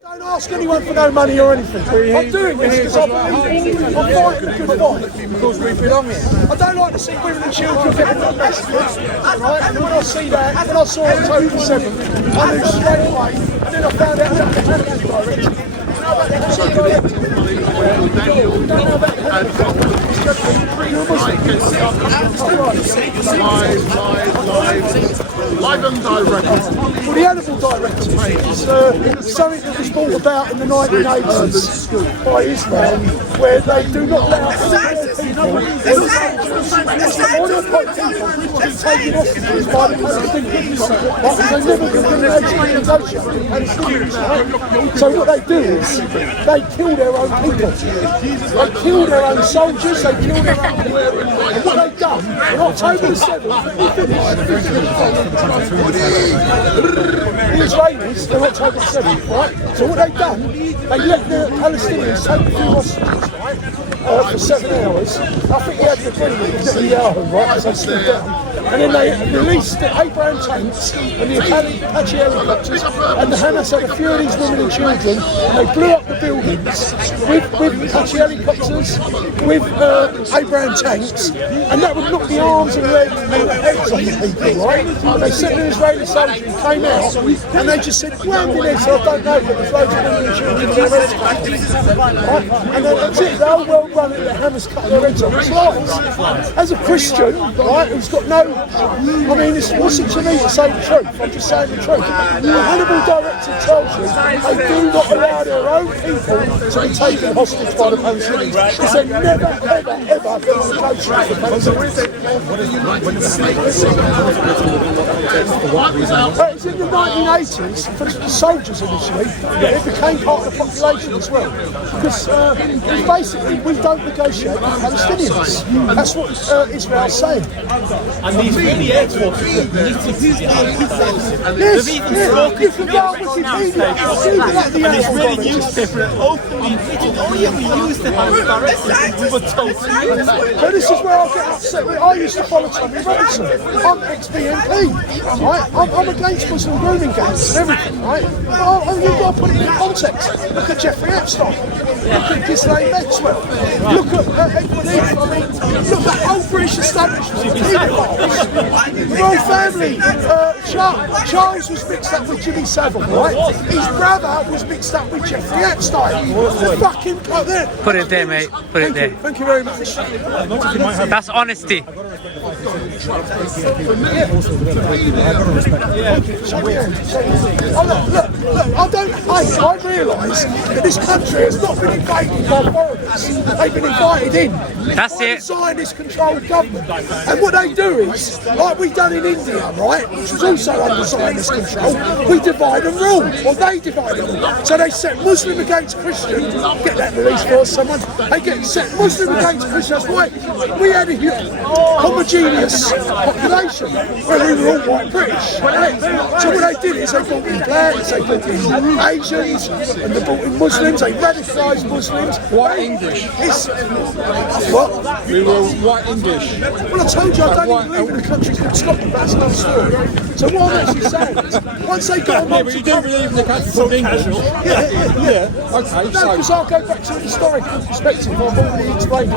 Don't ask anyone for no money or anything. I'm doing this because I believe I'm fighting a good fight. Because we belong here. I don't like to see women and children getting arrested, right? And when I see that, when I saw October 7th, I knew straight away, and then I found out about the Hannibal directive. Live and direct. Well, the Hannibal directive is something that was brought about in the 1980s by Israel, where they do not allow people or their people to be taken hostages by the Palestinians. They never give them an agent to negotiate with the Palestinians, right? So what they do is they kill their own people. They kill their own soldiers, they kill their own people. And what they've done, on October the 7th, the Israelis, on October 7th, right? So what they've done, they let the Palestinians take a few hostages, right? For 7 hours. I think he had an agreement with Netanyahu, right? Because they stood down. And then they released the Abraham tanks and the Apache helicopters, and the Hamas had a few of these women and children, and they blew up the buildings with Apache helicopters, with Abraham tanks, and that would knock the arms and legs and the heads off the people, right? And they sent an Israeli soldier and came out, and they just said, "Where ambulance?" I don't know, but there's loads of women and children in their heads, right? And that's it. The whole world run it. The Hamas cut their heads off. It's lies. As a Christian, right, who's got no. I mean, what's it to me to say the truth? I'm just saying the truth. The Hannibal directive tells you they do not allow their own people to be taken hostage by the Palestinians. Because they never, ever, ever negotiate with the Palestinians. It's in the 1980s, for the soldiers initially, that it became part of the population as well. Because basically, we don't negotiate with Palestinians. That's what Israel's saying. And these really airports, Yes, you can go on Wikipedia and see that the and it's really newspaper openly admitted, oh yeah, we used the Hannibal directive, we were told to use that. But this is where I get upset. I used to follow Tommy Robinson. I'm ex-BNP, right? I'm against Muslim grooming gangs and everything, right? But you've got to put it in context. Look at Jeffrey Epstein. Look at Ghislaine Maxwell. Look at Edward Heath. I mean, look at old British establishment. The royal family. Charles was mixed up with Jimmy Savile, right? His brother was mixed up with Jeffrey Epstein. Fucking there. Put it there, mate. Put it there. Thank you very much. That's honesty. Look, I realise that this country has not been invaded by foreigners. They've been invited in. That's by it. a Zionist-controlled government. And what they do is, like we done in India, right, which was also under Zionist control, we divide and rule. Well, they divide and rule. So they set Muslim against Christian. Get that release for us, someone. They get set Muslim against Christian. That's why we had a homogeneous population where we were all white British. Right? So what they did is they brought in blacks, they brought in Asians, and they brought in Muslims. They radicalised Muslims. White English. What? We were white English. Well, I told you I don't even believe in a country called Scotland. That's another story. So what I'm actually saying is, once they got a Yeah, but you do believe in the country called England. Yeah. Okay. no, because I'll go back to the historical perspective. I've already explained it. I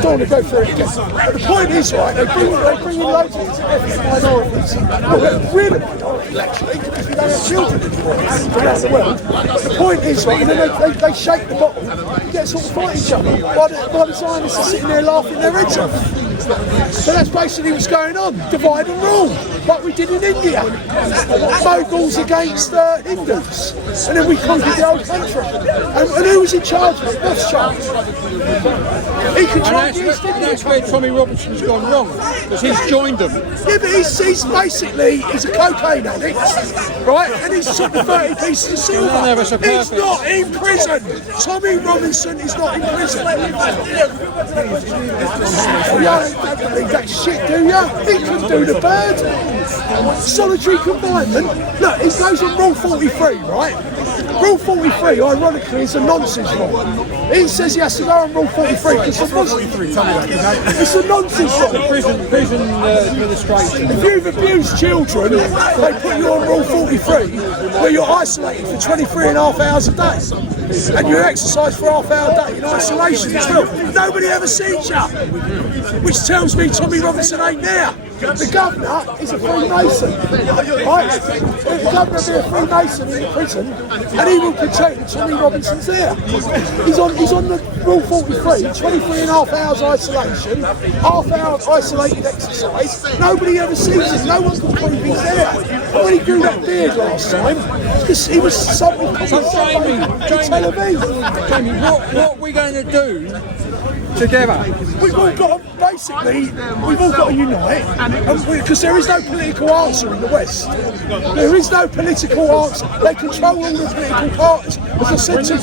don't want to go through it again. But the point is, right, they bring in loads of ethnic minorities. Well, we're really minorities, actually, because we don't have children anymore around the world. But the point is, right, and then they shake the bottle, get sort of fight each other, while the Zionists are sitting there laughing their heads off. So that's basically what's going on. Divide and rule, like we did in India. Mughals against Hindus. And then we conquered the whole country. And who was in charge of it? Rothschild. He controlled the East Indies. That's where Tommy Robinson's gone wrong, because he's joined them. Yeah, but he's basically a cocaine addict, right? And he's took the 30 pieces of silver. No, that's a He's perfect. not in prison. Tommy Robinson is not in prison. You don't believe that shit, do you? He can do the bird. Solitary confinement. Look, it goes on Rule 43, right? Rule 43, ironically, is a nonsense rule. It says he has to go on Rule 43 because it's a nonsense rule. Prison administration. If you've abused children, they put you on Rule 43, where you're isolated for 23.5 hours a day. And you exercise for half hour a day in isolation as well. Nobody ever sees you. Which tells me Tommy Robinson ain't there. The governor is a Freemason. Right? The governor will be a Freemason in the prison and he will pretend that Tommy Robinson's there. He's on the Rule 43, 23.5 hours isolation, half hour isolated exercise. Nobody ever sees him, no one can prove he's there. And when he grew that beard last time, because he was something Jamie, what are we going to do together? We've all got to unite, because there is no political answer in the West. There is no political answer. They control all the political parties. As I said to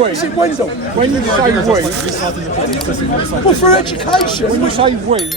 we, is it Wendell? when you say we, Well, for education. when you say we,